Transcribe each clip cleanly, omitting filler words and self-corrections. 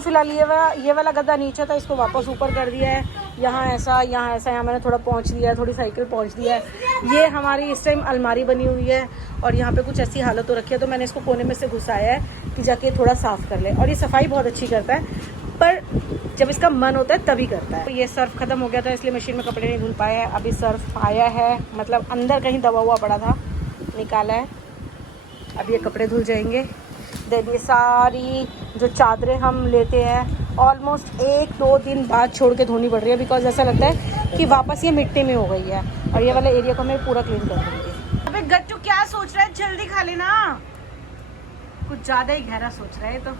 फिलहाल ये वाला गद्दा नीचे था, इसको वापस ऊपर कर दिया है। यहाँ ऐसा, यहाँ मैंने थोड़ा पहुँच दिया है, थोड़ी साइकिल पहुँच दिया है। ये हमारी इस टाइम अलमारी बनी हुई है और यहाँ पे कुछ ऐसी हालत हो रखी है, तो मैंने इसको कोने में से घुसाया है कि जाके थोड़ा साफ़ कर ले। और ये सफाई बहुत अच्छी करता है, पर जब इसका मन होता है तभी करता है। ये सर्फ ख़त्म हो गया था, इसलिए मशीन में कपड़े नहीं धुल पाया है। अभी सर्फ आया है, मतलब अंदर कहीं दबा हुआ पड़ा था, निकाला है। अब ये कपड़े धुल जाएंगे। देन ये सारी जो चादरें हम लेते हैं ऑलमोस्ट 1-2 दिन बाद छोड़ के धोनी पड़ रही है, बिकॉज ऐसा लगता है कि वापस ये मिट्टी में हो गई है। और ये वाला एरिया को मैं पूरा क्लीन कर दूँगी। अबे गट्टू क्या सोच रहा है, जल्दी खा लेना। कुछ ज़्यादा ही गहरा सोच रहा है, तो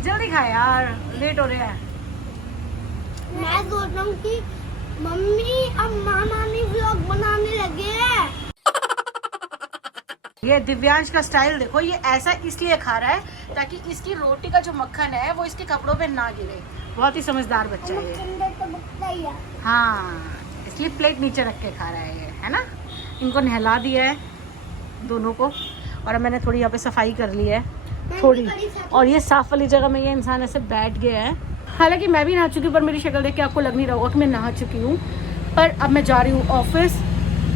जल्दी खा यार, लेट हो रहा है। मैं सोच रहा हूँ कि मम्मी अब मामा ने व्लॉग बनाने लगे हैं। ये दिव्यांश का स्टाइल देखो, ये ऐसा इसलिए खा रहा है ताकि इसकी रोटी का जो मक्खन है वो इसके कपड़ों पे ना गिरे। बहुत ही समझदार बच्चा है ये। हाँ, इसलिए प्लेट नीचे रख के खा रहा है ये, है ना। इनको नहला दिया है दोनों को, और अब मैंने थोड़ी यहाँ पे सफाई कर ली है थोड़ी। और ये साफ वाली जगह में ये इंसान ऐसे बैठ गया है। हालांकि मैं भी नहा चुकी हूँ, पर मेरी शक्ल देख के आपको लग नहीं रहा होगा कि मैं नहा चुकी हूँ। पर अब मैं जा रही हूँ ऑफिस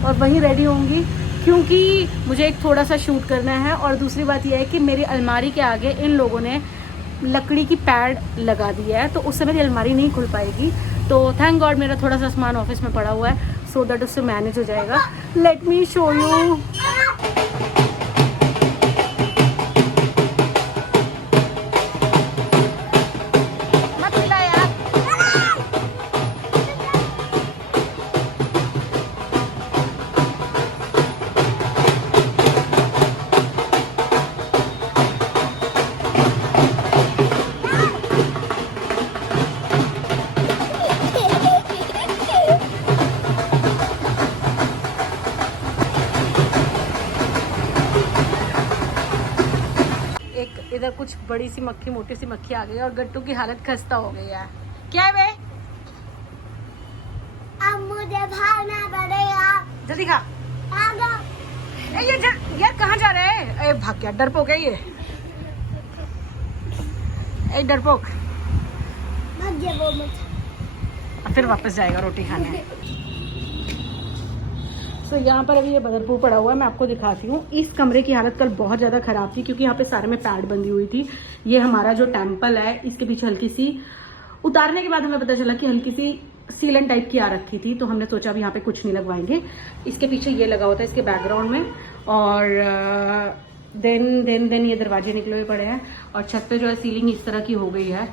और वहीं रेडी होंगी, क्योंकि मुझे एक थोड़ा सा शूट करना है। और दूसरी बात यह है कि मेरी अलमारी के आगे इन लोगों ने लकड़ी की पैड लगा दिया है, तो उससे मेरी अलमारी नहीं खुल पाएगी। तो थैंक गॉड मेरा थोड़ा सा सामान ऑफिस में पड़ा हुआ है, सो दैट उससे मैनेज हो जाएगा। Let me show you. इधर कुछ बड़ी सी मक्खी, मोटी सी मक्खी आ गई और गट्टू की हालत खस्ता हो गई है। क्या है बे? अब मुझे भागना पड़ेगा। जल्दी खा। ये यार कहाँ जा रहे हैं? ए भाग गया, डरपोक है ये। ए डरपोक, भाग गया वो मुझे। फिर वापस जाएगा रोटी खाने। तो यहाँ पर अभी ये बदरपुर पड़ा हुआ है, मैं आपको दिखाती हूँ। इस कमरे की हालत कल बहुत ज़्यादा ख़राब थी, क्योंकि यहाँ पे सारे में पैड बंधी हुई थी। ये हमारा जो टेम्पल है, इसके पीछे हल्की सी, उतारने के बाद हमें पता चला कि हल्की सी सीलन टाइप की आ रखी थी, तो हमने सोचा अब यहाँ पे कुछ नहीं लगवाएंगे। इसके पीछे ये लगा होता है इसके बैकग्राउंड में। और देन ये दरवाजे निकले हुए पड़े हैं, और छत पे जो है सीलिंग इस तरह की हो गई है,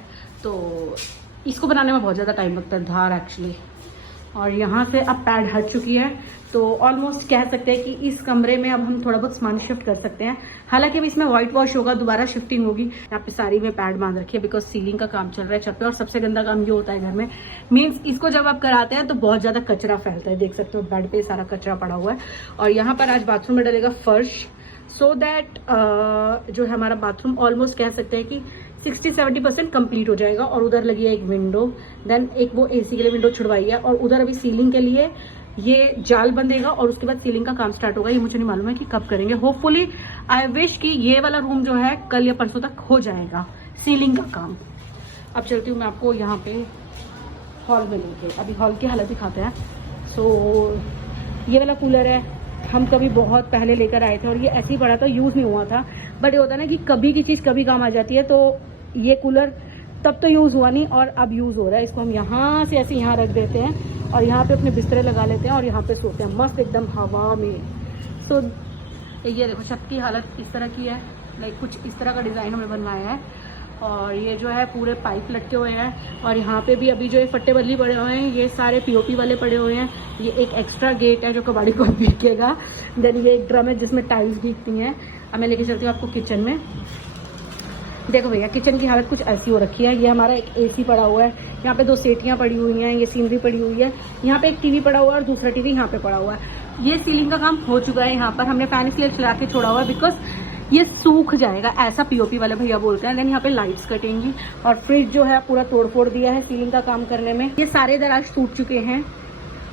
तो इसको बनाने में बहुत ज़्यादा टाइम लगता है, धार एक्चुअली। और यहाँ से अब पैड हट चुकी है, तो ऑलमोस्ट कह सकते हैं कि इस कमरे में अब हम थोड़ा बहुत सामान शिफ्ट कर सकते हैं। हालांकि अब इसमें व्हाइट वॉश होगा, दोबारा शिफ्टिंग होगी। यहाँ पे सारी में पैड बांध रखी है, बिकॉज सीलिंग का काम चल रहा है छत पे। और सबसे गंदा काम ये होता है घर में, मीन्स इसको जब आप कराते हैं तो बहुत ज़्यादा कचरा फैलता है। देख सकते हो बेड पे सारा कचरा पड़ा हुआ है। और यहाँ पर आज बाथरूम में डलेगा फर्श, सो दैट जो है हमारा बाथरूम ऑलमोस्ट कह सकते हैं कि 60-70% कंप्लीट हो जाएगा। और उधर लगी है एक विंडो, देन एक वो एसी के लिए विंडो छुड़वाई है, और उधर अभी सीलिंग के लिए ये जाल बंधेगा, और उसके बाद सीलिंग का काम स्टार्ट होगा। ये मुझे नहीं मालूम है कि कब करेंगे। होपफुली आई विश कि ये वाला रूम जो है कल या परसों तक हो जाएगा सीलिंग का काम। अब चलती हूँ मैं आपको यहाँ पे हॉल में लेके, अभी हॉल की हालत दिखाते हैं। सो ये वाला कूलर है, हम कभी बहुत पहले लेकर आए थे और ये ऐसे ही पड़ा था, यूज़ नहीं हुआ था। बट ये होता है ना कि कभी की चीज़ कभी काम आ जाती है, तो ये कूलर तब तो यूज़ हुआ नहीं और अब यूज़ हो रहा है। इसको हम यहाँ से ऐसे यहाँ रख देते हैं और यहाँ पे अपने बिस्तरे लगा लेते हैं और यहाँ पे सोते हैं मस्त एकदम हवा में। तो ये देखो छत की हालत इस तरह की है, लाइक कुछ इस तरह का डिज़ाइन हमें बनवाया है। और ये जो है पूरे पाइप लटके हुए हैं, और यहाँ पे भी अभी जो ये फट्टे बल्ली पड़े हुए हैं, ये सारे पीओपी वाले पड़े हुए हैं। ये एक एक्स्ट्रा गेट है जो कबाड़ी को बिकेगा। देन ये एक ड्रम है जिसमें टाइल्स बिकती हैं। अब मैं लेके चलती हूँ आपको किचन में। देखो भैया, किचन की हालत कुछ ऐसी हो रखी है। ये हमारा एक एसी पड़ा हुआ है, यहाँ पे 2 सेटियाँ पड़ी हुई हैं, ये सीनरी पड़ी हुई है। यहाँ पे एक टीवी पड़ा हुआ है और दूसरा टीवी यहाँ पे पड़ा हुआ है। ये सीलिंग का काम हो चुका है। यहाँ पर हमने फैन इसलिए चला के छोड़ा हुआ है बिकॉज ये सूख जाएगा, ऐसा पीओपी वाले भैया बोलते हैं। देन यहाँ पे लाइट्स कटेंगी, और फ्रिज जो है पूरा तोड़ फोड़ दिया है सीलिंग का काम करने में। ये सारे दराज टूट चुके हैं,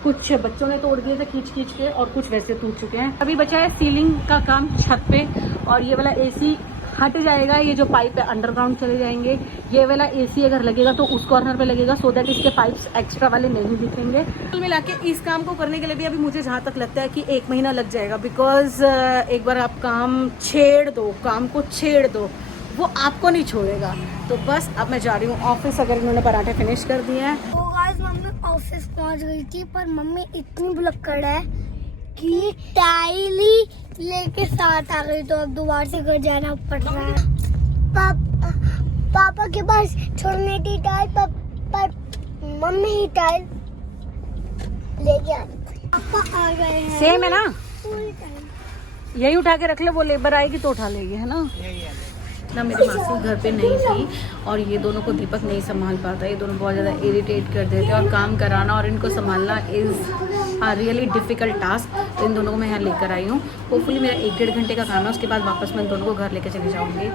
कुछ बच्चों ने तोड़ दिए थे खींच खींच के, और कुछ वैसे टूट चुके हैं। अभी बचा है सीलिंग का काम छत पे, और ये वाला एसी हट जाएगा। ये जो पाइप है अंडरग्राउंड चले जाएंगे। ये वाला एसी अगर लगेगा तो उस कॉर्नर पे लगेगा, सो दैट इसके पाइप्स एक्स्ट्रा वाले नहीं दिखेंगे। कुल मिला के इस काम को करने के लिए भी अभी मुझे जहाँ तक लगता है कि 1 महीना लग जाएगा, बिकॉज एक बार आप काम को छेड़ दो वो आपको नहीं छोड़ेगा। तो बस अब मैं जा रही हूँ ऑफिस। अगर इन्होंने पराठे फिनिश कर दिए हैं तो गाइस मम्मी ऑफिस पहुंच गई थी, पर मम्मी इतनी भुलक्कड़ है कि टाइल ही लेके साथ आ गई, तो अब दोबारा से घर जाना पड़ रहा है। पापा के पास छोड़ने की टाइल पर मम्मी ही टाइल लेके आ गई। पापा आ गए हैं। सेम है ना, पूरी टाइल यही उठा के रख ले, वो लेबर आएगी तो उठा लेगी, है ना। ना मेरी मासी घर पे नहीं थी और ये दोनों को दीपक नहीं संभाल पाता। ये दोनों बहुत ज़्यादा इरिटेट कर देते हैं और काम कराना और इनको संभालना is a really difficult task. तो इन दोनों को मैं यहाँ लेकर आई हूँ। होपफुली मेरा 1-1.5 घंटे का काम है, उसके बाद वापस मैं इन दोनों को घर लेकर चली जाऊँगी।